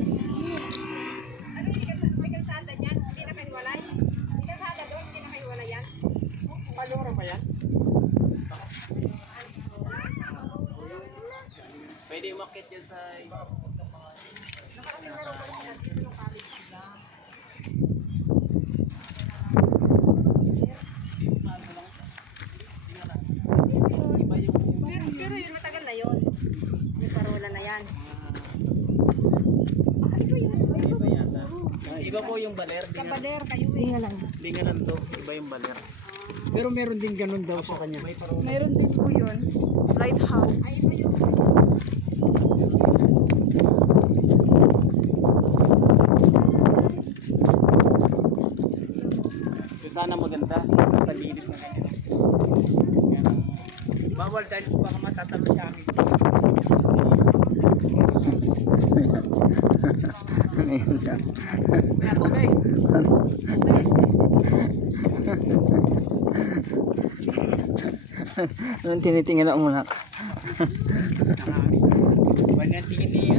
Ano may kalsada dyan? Hindi na kayo walay? May kalsada doon, hindi na kayo walay yan? Palura ba yan? Pwede umakit yan sa... Nakarating na raw pala sila dito ng college sila. Pero yun, matagal na yun. Yung parola na yan. Iba po yung baler. Sa baler kayo eh. Hindi nga to. Iba yung baler. Pero meron din ganun daw sa kanya. May parang Mayroon din po yun. Lighthouse. Ay, iba yun. yung sana maganda. Nasa linis na ganyan. Bawal dahil baka matatalo siya akin. Ano yun siya? Kaya tubig. Anong tinitingnan ang unak? Wala tingin ni